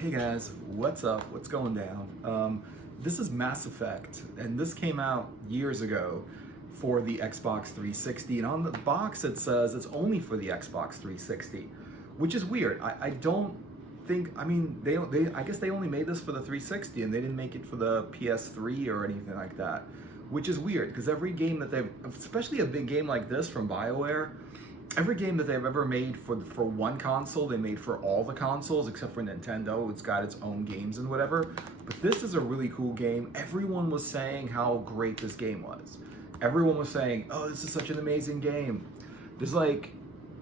Hey guys, what's up? What's going down? This is Mass Effect, and this came out years ago for the Xbox 360. And on the box it says it's only for the Xbox 360, which is weird. I don't think. I mean, I guess they only made this for the 360, and they didn't make it for the PS3 or anything like that, which is weird because every game that they've, especially a big game like this from BioWare. Every game that they've ever made for one console, they made for all the consoles except for Nintendo. It's got its own games and whatever. But this is a really cool game. Everyone was saying how great this game was. Everyone was saying, "Oh, this is such an amazing game." There's like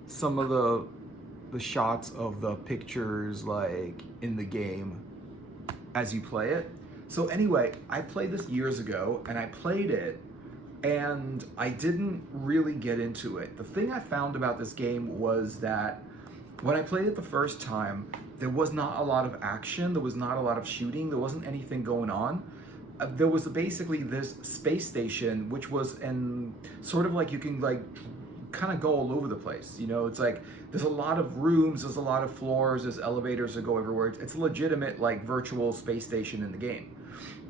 some of the shots of the pictures like in the game as you play it. So anyway, I played this years ago, and I played it and I didn't really get into it. The thing I found about this game was that when I played it the first time, there was not a lot of action, there was not a lot of shooting, there wasn't anything going on. There was basically this space station, which was in sort of like you can like kind of go all over the place. You know, it's like there's a lot of rooms, there's a lot of floors, there's elevators that go everywhere. It's a legitimate like virtual space station in the game.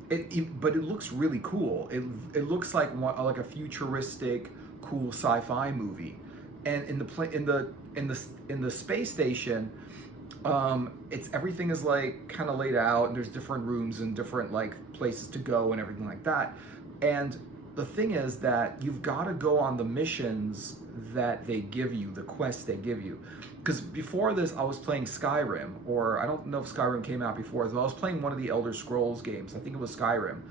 But it looks really cool. It looks like a futuristic, cool sci-fi movie. And in the space station, it's everything is like kind of laid out, and there's different rooms and different like places to go and everything like that. And the thing is that you've got to go on the missions that they give you, the quests they give you. Because before this, I was playing Skyrim, or I don't know if Skyrim came out before, so I was playing one of the Elder Scrolls games. I think it was Skyrim.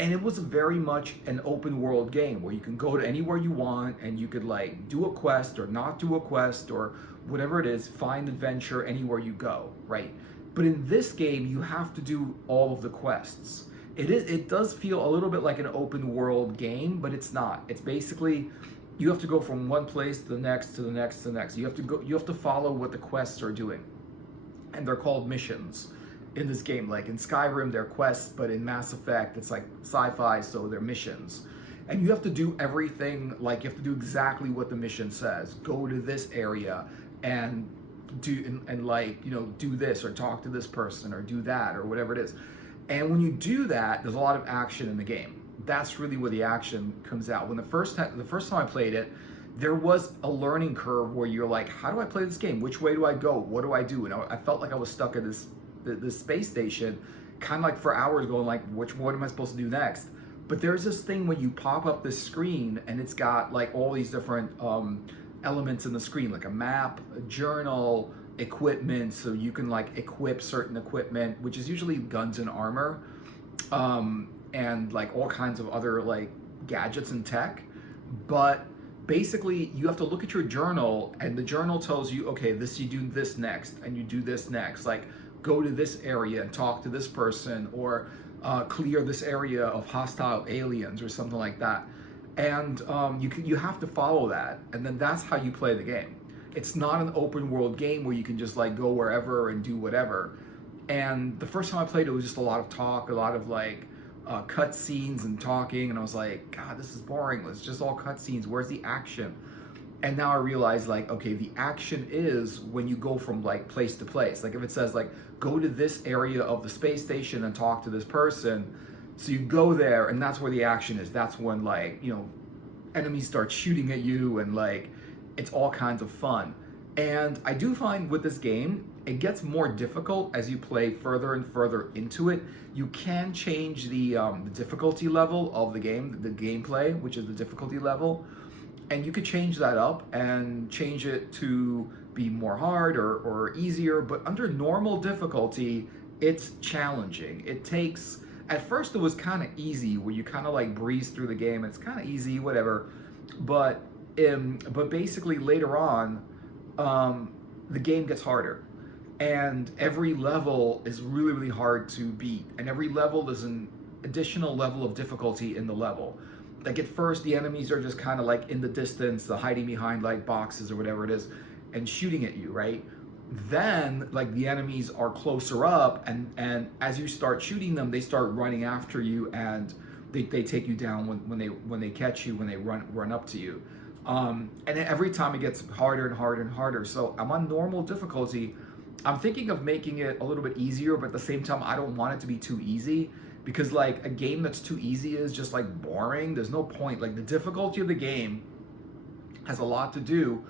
And it was very much an open world game where you can go to anywhere you want and you could like do a quest or not do a quest or whatever it is, find adventure anywhere you go, right? But in this game, you have to do all of the quests. It does feel a little bit like an open world game, but it's not. It's basically you have to go from one place to the next to the next to the next. You have to follow what the quests are doing. And they're called missions in this game. Like in Skyrim, they're quests, but in Mass Effect, it's like sci-fi, so they're missions. And you have to do everything, like you have to do exactly what the mission says. Go to this area and do like, you know, do this or talk to this person or do that or whatever it is. And when you do that, there's a lot of action in the game. That's really where the action comes out. When the first time I played it, there was a learning curve where you're like, how do I play this game? Which way do I go? What do I do? And I felt like I was stuck at this space station, kind of like for hours going like, what am I supposed to do next? But there's this thing when you pop up this screen and it's got like all these different elements in the screen, like a map, a journal, equipment, so you can like equip certain equipment, which is usually guns and armor, and like all kinds of other like gadgets and tech. But basically you have to look at your journal, and the journal tells you, okay, this, you do this next and you do this next, like go to this area and talk to this person, or clear this area of hostile aliens or something like that. And you have to follow that, and then that's how you play the game. It's not an open world game where you can just like go wherever and do whatever. And the first time I played it was just a lot of talk, a lot of like cut scenes and talking, and I was like, God, this is boring. It's just all cut scenes. Where's the action? And now I realize like, okay, the action is when you go from like place to place. Like if it says like, go to this area of the space station and talk to this person. So you go there, and that's where the action is. That's when like, you know, enemies start shooting at you, and like, it's all kinds of fun. And I do find with this game, it gets more difficult as you play further and further into it. You can change the difficulty level of the game, the gameplay, which is the difficulty level. And you could change that up and change it to be more hard or easier. But under normal difficulty, it's challenging. It takes, at first it was kind of easy, where you kind of like breeze through the game. It's kind of easy, whatever. But basically later on, the game gets harder, and every level is really, really hard to beat, and every level is an additional level of difficulty in the level. Like at first, the enemies are just kind of like in the distance, they're hiding behind like boxes or whatever it is, and shooting at you, right? Then like the enemies are closer up, and as you start shooting them, they start running after you, and they take you down when they catch you, when they run up to you. And every time it gets harder and harder and harder. So I'm on normal difficulty, I'm thinking of making it a little bit easier, but at the same time, I don't want it to be too easy, because like a game that's too easy is just like boring. There's no point. Like the difficulty of the game has a lot to do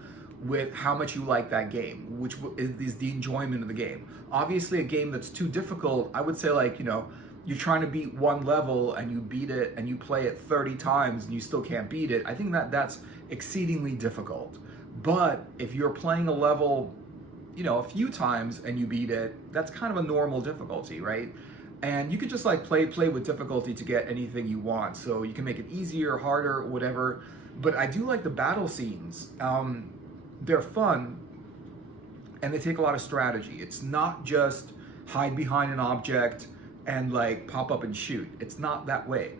with how much you like that game, which is the enjoyment of the game. Obviously, a game that's too difficult, I would say, like, you're trying to beat one level and you beat it and you play it 30 times and you still can't beat it. I think that's exceedingly difficult. But if you're playing a level, a few times and you beat it, that's kind of a normal difficulty, right? And you could just like play with difficulty to get anything you want. So you can make it easier, harder, whatever. But I do like the battle scenes. They're fun and they take a lot of strategy. It's not just hide behind an object and like pop up and shoot. It's not that way.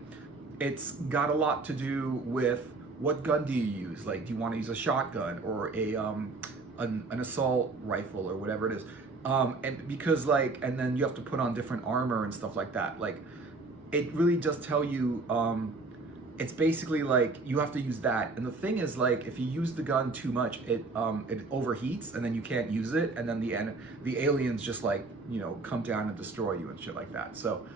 It's got a lot to do with what gun do you use? Like, do you want to use a shotgun or an assault rifle or whatever it is? And because like, and then you have to put on different armor and stuff like that. Like, it really does tell you, it's basically like you have to use that. And the thing is, like, if you use the gun too much, it overheats and then you can't use it, and then the aliens just like, come down and destroy you and shit like that. So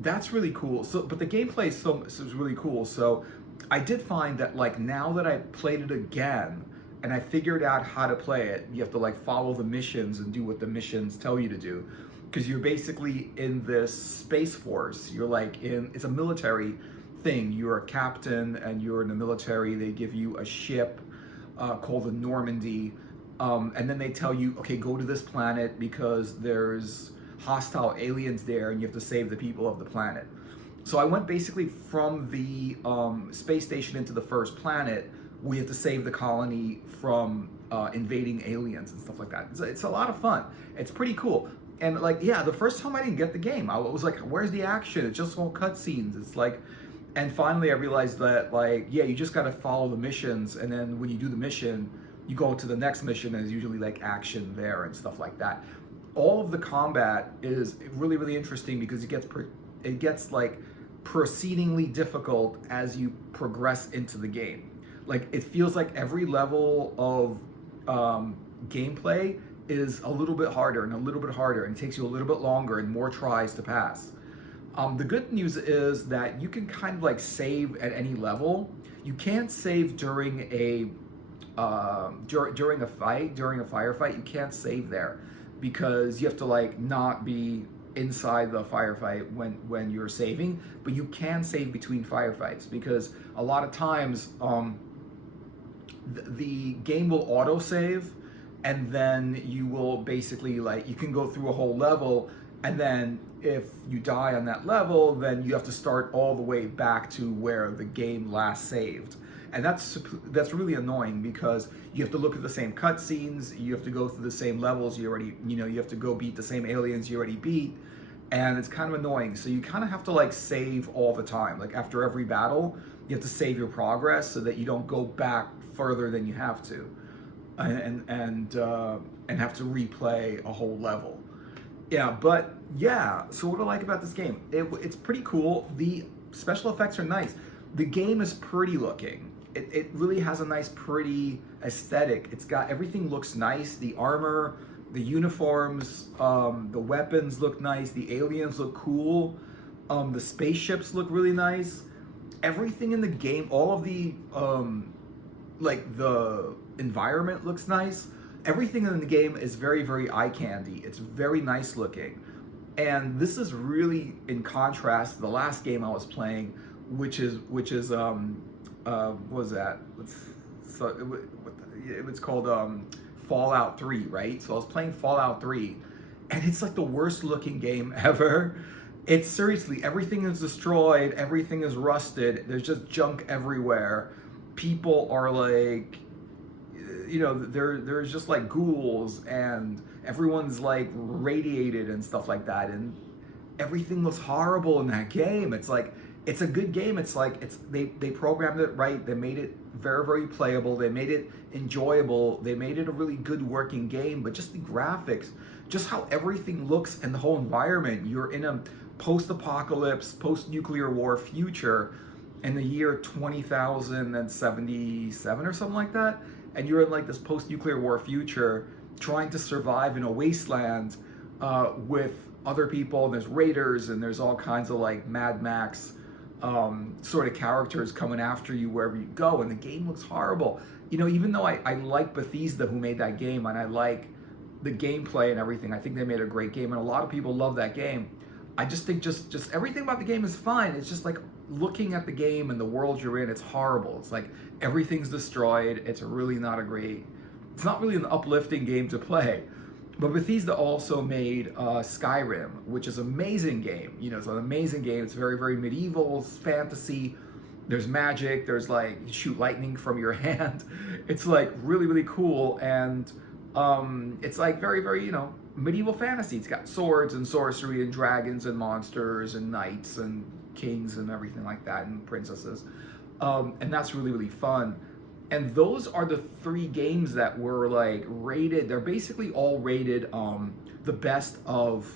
that's really cool. So but the gameplay is really cool. So I did find that, like, now that I played it again and I figured out how to play it, you have to like follow the missions and do what the missions tell you to do, because you're basically in this space force. You're like it's a military thing. You're a captain and you're in the military. They give you a ship called the Normandy, and then they tell you, okay, go to this planet because there's hostile aliens there and you have to save the people of the planet. So I went basically from the space station into the first planet. We have to save the colony from invading aliens and stuff like that. It's a lot of fun. It's pretty cool. And like, yeah, the first time I didn't get the game, I was like, where's the action? It's just all cutscenes. It's like, and finally I realized that, like, yeah, you just got to follow the missions. And then when you do the mission, you go to the next mission and there's usually like action there and stuff like that. All of the combat is really, really interesting because it gets like proceedingly difficult as you progress into the game. Like, it feels like every level of gameplay is a little bit harder and a little bit harder, and it takes you a little bit longer and more tries to pass. The good news is that you can kind of like save at any level. You can't save during a firefight. You can't save there because you have to like not be inside the firefight when you're saving, but you can save between firefights, because a lot of times the game will auto save, and then you will basically like, you can go through a whole level, and then if you die on that level, then you have to start all the way back to where the game last saved. And that's really annoying because you have to look at the same cutscenes, you have to go through the same levels you already, you have to go beat the same aliens you already beat, and it's kind of annoying. So you kind of have to like save all the time. Like after every battle, you have to save your progress so that you don't go back further than you have to, and have to replay a whole level. Yeah, but yeah, so what do I like about this game? It's pretty cool. The special effects are nice. The game is pretty looking. It really has a nice, pretty aesthetic. It's got, everything looks nice. The armor, the uniforms, the weapons look nice. The aliens look cool. The spaceships look really nice. Everything in the game, all of the, like the environment looks nice. Everything in the game is very, very eye candy. It's very nice looking. And this is really in contrast to the last game I was playing, which is what was that? It was called Fallout 3, right? So I was playing Fallout 3, and it's like the worst looking game ever. It's seriously, everything is destroyed, everything is rusted, there's just junk everywhere. People are like, there's just like ghouls, and everyone's like radiated and stuff like that, and everything looks horrible in that game. It's like, it's a good game. It's like, they programmed it right. They made it very, very playable. They made it enjoyable. They made it a really good working game, but just the graphics, just how everything looks and the whole environment. You're in a post-apocalypse, post-nuclear war future in the year 20,077 or something like that. And you're in like this post-nuclear war future, trying to survive in a wasteland with other people, and there's raiders, and there's all kinds of like Mad Max sort of characters coming after you wherever you go, and the game looks horrible. You know, even though I like Bethesda, who made that game, and I like the gameplay and everything, I think they made a great game, and a lot of people love that game. I just think just everything about the game is fine. It's just like looking at the game and the world you're in, it's horrible. It's like everything's destroyed. It's really not a great, it's not really an uplifting game to play. But Bethesda also made Skyrim, which is an amazing game. You know, it's an amazing game. It's very, very medieval, it's fantasy. There's magic. There's like, you shoot lightning from your hand. It's like really, really cool. And it's like very, very, you know, medieval fantasy. It's got swords and sorcery and dragons and monsters and knights and kings and everything like that, and princesses. And that's really, really fun. And those are the 3 games that were like rated. They're basically all rated the best of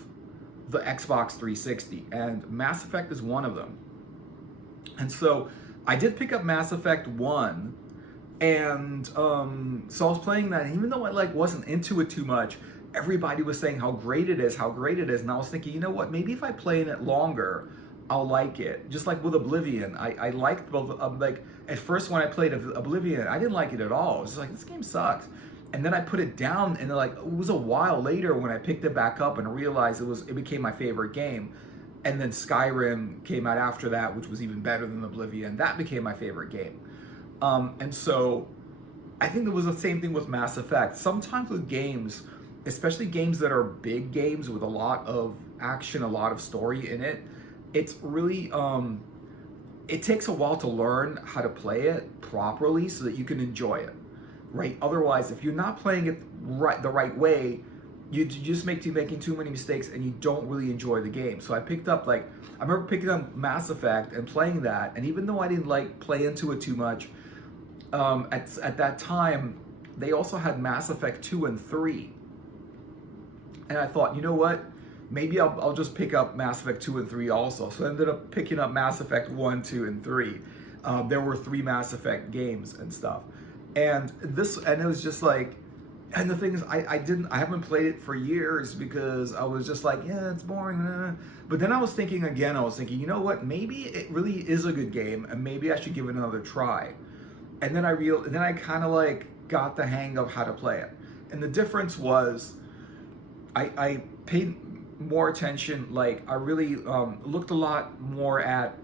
the Xbox 360, and Mass Effect is one of them. And so I did pick up Mass Effect 1, and so I was playing that, and even though I like wasn't into it too much, everybody was saying how great it is, and I was thinking, you know what, maybe if I play in it longer, I'll like it. Just like with Oblivion, I liked both. Like at first when I played Oblivion, I didn't like it at all. I was just like, this game sucks. And then I put it down, and like it was a while later when I picked it back up and realized it became my favorite game. And then Skyrim came out after that, which was even better than Oblivion. That became my favorite game. And so I think it was the same thing with Mass Effect. Sometimes with games, especially games that are big games with a lot of action, a lot of story in it, it's really, it takes a while to learn how to play it properly so that you can enjoy it, right? Otherwise, if you're not playing it the right way, you just making too many mistakes and you don't really enjoy the game. So I picked up, like, I remember picking up Mass Effect and playing that, and even though I didn't like play into it too much, at that time, they also had Mass Effect 2 and 3. And I thought, you know what? Maybe I'll just pick up Mass Effect 2 and 3 also. So I ended up picking up Mass Effect 1, 2, and 3. There were 3 Mass Effect games and stuff. And it was just like, and the thing is, I haven't played it for years because I was just like, yeah, it's boring. But then I was thinking, you know what? Maybe it really is a good game, and maybe I should give it another try. And then I kind of like got the hang of how to play it. And the difference was, I paid more attention. Like I really looked a lot more at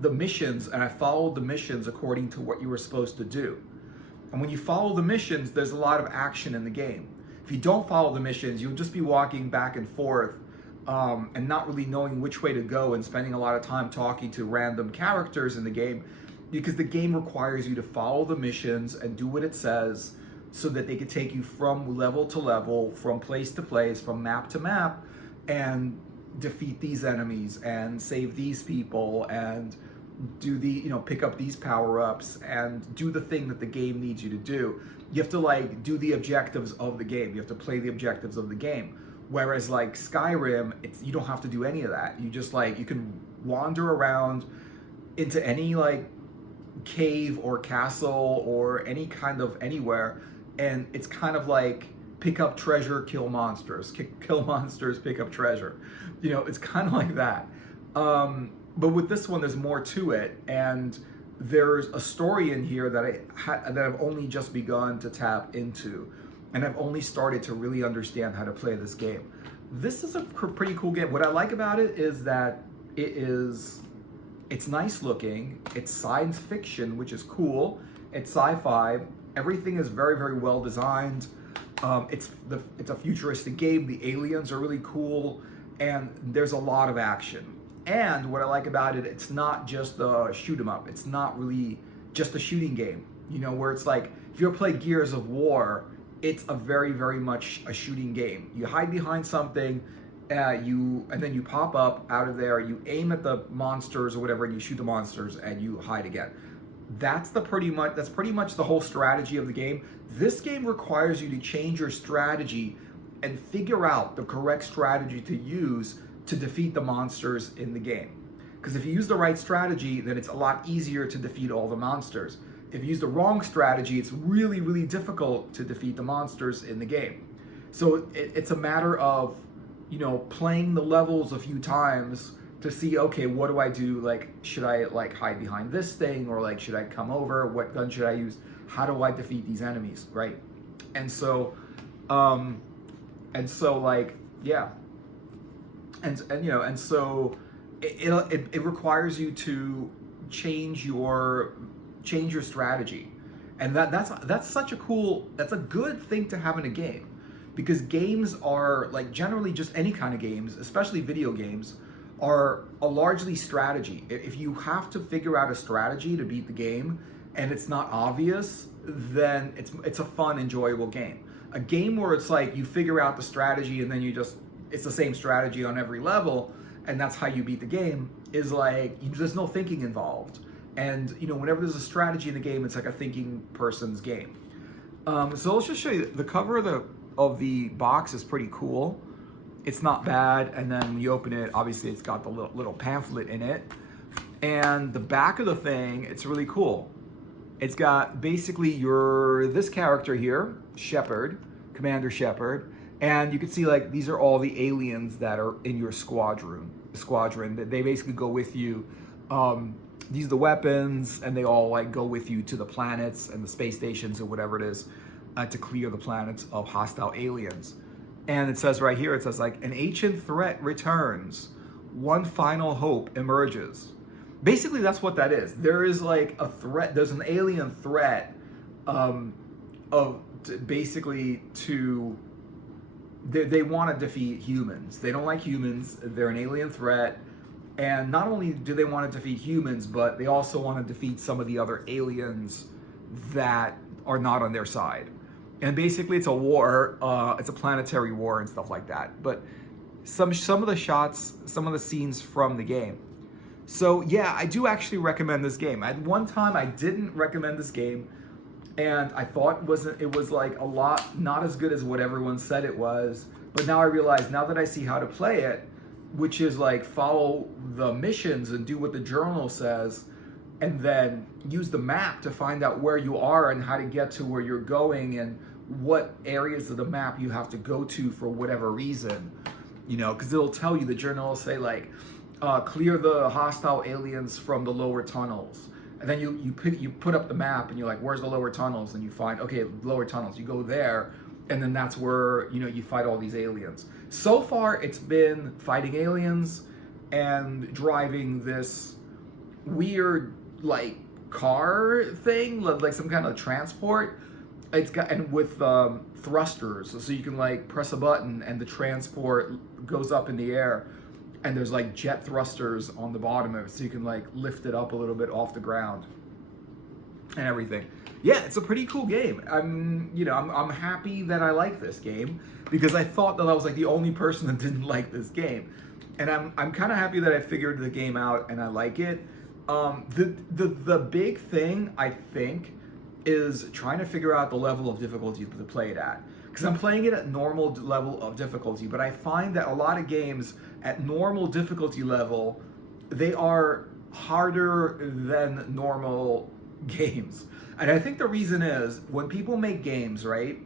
the missions, and I followed the missions according to what you were supposed to do. And when you follow the missions, there's a lot of action in the game. If you don't follow the missions, you'll just be walking back and forth and not really knowing which way to go, and spending a lot of time talking to random characters in the game, because the game requires you to follow the missions and do what it says so that they can take you from level to level, from place to place, from map to map, and defeat these enemies and save these people and do pick up these power-ups and do the thing that the game needs you to do. You have to like do the objectives of the game. You have to play the objectives of the game. Whereas like Skyrim, you don't have to do any of that. You just like, you can wander around into any like cave or castle or any kind of anywhere, and it's kind of like pick up treasure, kill monsters, kill monsters, pick up treasure. You know, it's kind of like that. But with this one, there's more to it, and there's a story in here that I've only just begun to tap into, and I've only started to really understand how to play this game. This is a pretty cool game. What I like about it is that it's nice looking, it's science fiction, which is cool, it's sci-fi, everything is very, very well designed. It's a futuristic game, the aliens are really cool, and there's a lot of action. And what I like about it, it's not just a shoot 'em up. It's not really just a shooting game, you know, where it's like, if you ever play Gears of War, it's a very, very much a shooting game. You hide behind something, and then you pop up out of there, you aim at the monsters or whatever, and you shoot the monsters, and you hide again. That's pretty much the whole strategy of the game. This game requires you to change your strategy and figure out the correct strategy to use to defeat the monsters in the game. Because if you use the right strategy, then it's a lot easier to defeat all the monsters. if you use the wrong strategy, it's really, really difficult to defeat the monsters in the game. So it's a matter of, you know, playing the levels a few times to see, okay, what do I do? Like, should I like hide behind this thing, or like, should I come over? What gun should I use? How do I defeat these enemies, right? And so like, yeah, and you know, and so it requires you to change your strategy, and that's such a cool, that's a good thing to have in a game, because games are like, generally just any kind of games, especially video games, are a largely strategy. If you have to figure out a strategy to beat the game and it's not obvious, then it's a fun, enjoyable game. A game where it's like you figure out the strategy and then it's the same strategy on every level and that's how you beat the game, is like, there's no thinking involved. And you know, whenever there's a strategy in the game, it's like a thinking person's game. So let's just show you the cover of the box is pretty cool. It's not bad, and then when you open it, obviously it's got the little pamphlet in it. And the back of the thing, it's really cool. It's got basically this character here, Shepard, Commander Shepard, and you can see like these are all the aliens that are in your squadron. They basically go with you. These are the weapons, and they all like go with you to the planets and the space stations or whatever it is, to clear the planets of hostile aliens. And it says right here, it says like, an ancient threat returns, one final hope emerges. Basically, that's what that is. There is like a threat, there's an alien threat they want to defeat humans. They don't like humans, they're an alien threat. And not only do they want to defeat humans, but they also want to defeat some of the other aliens that are not on their side. And basically it's a war, it's a planetary war and stuff like that. But some of the shots, some of the scenes from the game. So yeah, I do actually recommend this game. At one time I didn't recommend this game, and I thought it was like a lot, not as good as what everyone said it was. But now I realize, now that I see how to play it, which is like follow the missions and do what the journal says, and then use the map to find out where you are and how to get to where you're going and what areas of the map you have to go to for whatever reason, you know, because it'll tell you, the journal will say like, clear the hostile aliens from the lower tunnels. And then you put up the map and you're like, where's the lower tunnels? And you find, okay, lower tunnels, you go there, and then that's where, you know, you fight all these aliens. So far, it's been fighting aliens and driving this weird, like, car thing, like some kind of transport. It's got, and with thrusters, so you can like press a button and the transport goes up in the air, and there's like jet thrusters on the bottom of it, so you can like lift it up a little bit off the ground and everything. Yeah, it's a pretty cool game. I'm happy that I like this game, because I thought that I was like the only person that didn't like this game, and I'm kind of happy that I figured the game out and I like it. The big thing, I think, is trying to figure out the level of difficulty to play it at, because I'm playing it at normal level of difficulty, but I find that a lot of games at normal difficulty level, they are harder than normal games. And I think the reason is, when people make games, right,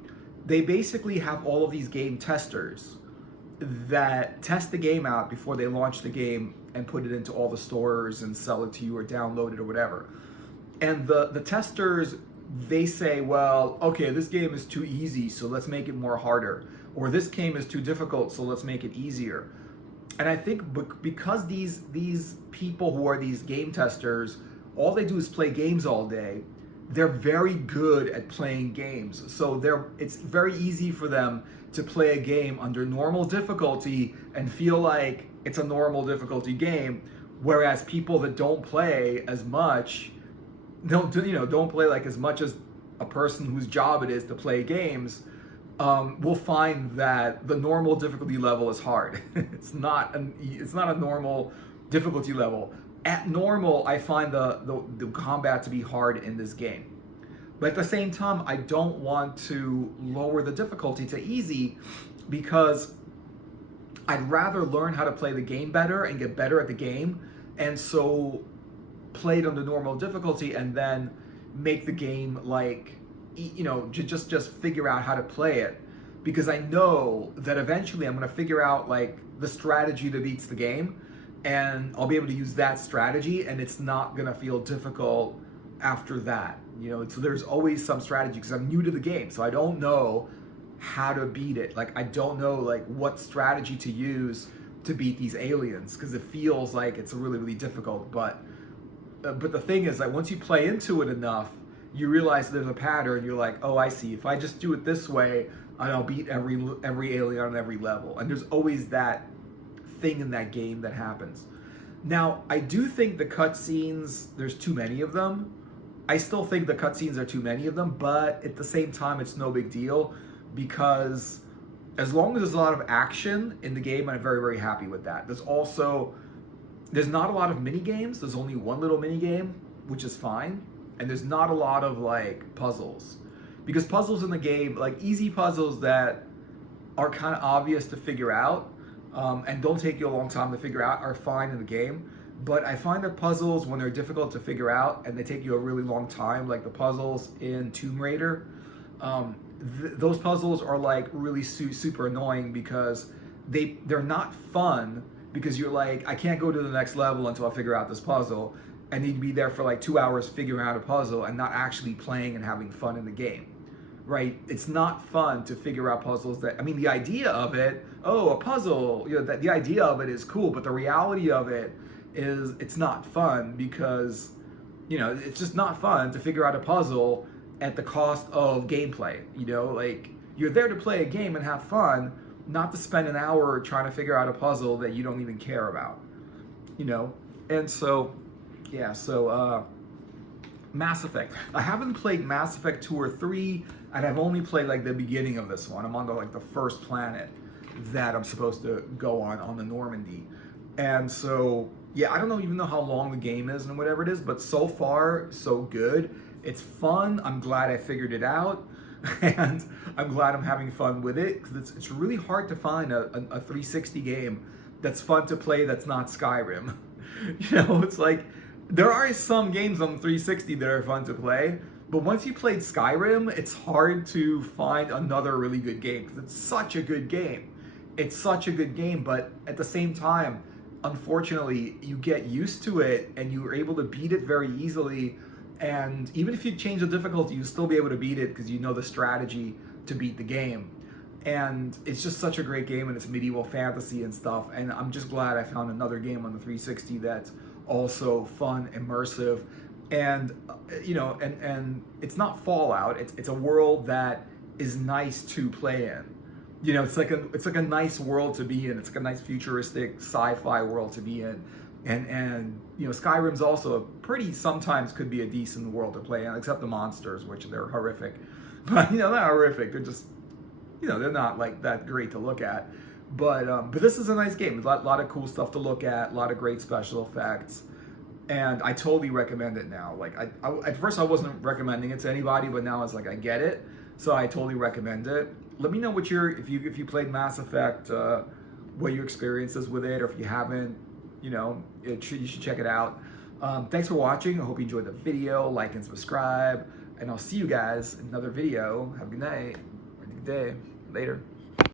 they basically have all of these game testers that test the game out before they launch the game and put it into all the stores and sell it to you or download it or whatever. And the testers, they say, well, okay, this game is too easy, so let's make it more harder. Or this game is too difficult, so let's make it easier. And I think because these people who are these game testers, all they do is play games all day, they're very good at playing games. So it's very easy for them to play a game under normal difficulty and feel like it's a normal difficulty game, whereas people that don't play as much, don't play like as much as a person whose job it is to play games, will find that the normal difficulty level is hard. It's not a normal difficulty level. At normal, I find the combat to be hard in this game. But at the same time, I don't want to lower the difficulty to easy, because I'd rather learn how to play the game better and get better at the game, and so play it under normal difficulty, and then make the game like, you know, just figure out how to play it, because I know that eventually I'm going to figure out like the strategy that beats the game, and I'll be able to use that strategy, and it's not going to feel difficult after that. You know, so there's always some strategy because I'm new to the game, so I don't know how to beat it. Like, I don't know like what strategy to use to beat these aliens, because it feels like it's really, really difficult. But the thing is, like, once you play into it enough, you realize there's a pattern. You're like, oh, I see. If I just do it this way, I'll beat every alien on every level. And there's always that thing in that game that happens. Now, I do think the cutscenes, there's too many of them. I still think the cutscenes are too many of them, but at the same time, it's no big deal, because as long as there's a lot of action in the game, I'm very, very happy with that. There's not a lot of mini games. There's only one little mini game, which is fine. And there's not a lot of like puzzles, because puzzles in the game, like easy puzzles that are kind of obvious to figure out and don't take you a long time to figure out, are fine in the game. But I find that puzzles, when they're difficult to figure out and they take you a really long time, like the puzzles in Tomb Raider, those puzzles are like really super annoying, because they're not fun, because you're like, I can't go to the next level until I figure out this puzzle. I need to be there for like 2 hours figuring out a puzzle and not actually playing and having fun in the game, right? It's not fun to figure out puzzles that, I mean, the idea of it, oh, a puzzle, you know, the idea of it is cool, but the reality of it is it's not fun, because, you know, it's just not fun to figure out a puzzle at the cost of gameplay. You know, like, you're there to play a game and have fun, not to spend an hour trying to figure out a puzzle that you don't even care about, you know? And so, yeah, so Mass Effect. I haven't played Mass Effect 2 or 3, and I've only played like the beginning of this one. I'm on the first planet that I'm supposed to go on the Normandy. And so, yeah, I don't even know how long the game is and whatever it is, but so far, so good. It's fun. I'm glad I figured it out, and I'm glad I'm having fun with it, because it's really hard to find a 360 game that's fun to play that's not Skyrim. You know, it's like, there are some games on the 360 that are fun to play, but once you played Skyrim, it's hard to find another really good game, because it's such a good game. It's such a good game, but at the same time, unfortunately, you get used to it and you're able to beat it very easily. And even if you change the difficulty, you'll still be able to beat it, because you know the strategy to beat the game. And it's just such a great game, and it's medieval fantasy and stuff. And I'm just glad I found another game on the 360 that's also fun, immersive, and you know, and it's not Fallout. It's a world that is nice to play in. You know, it's like a nice world to be in. It's like a nice futuristic sci-fi world to be in. And you know, Skyrim's also sometimes could be a decent world to play in, except the monsters, which they're horrific. But you know, they're horrific. They're just, you know, they're not like that great to look at. But this is a nice game. There's a lot of cool stuff to look at, a lot of great special effects, and I totally recommend it now. Like, I at first I wasn't recommending it to anybody, but now it's like I get it, so I totally recommend it. Let me know what if you played Mass Effect, what your experience is with it, or if you haven't, you know, you should check it out. Thanks for watching. I hope you enjoyed the video. Like and subscribe, and I'll see you guys in another video. Have a good night, or a good day. Later.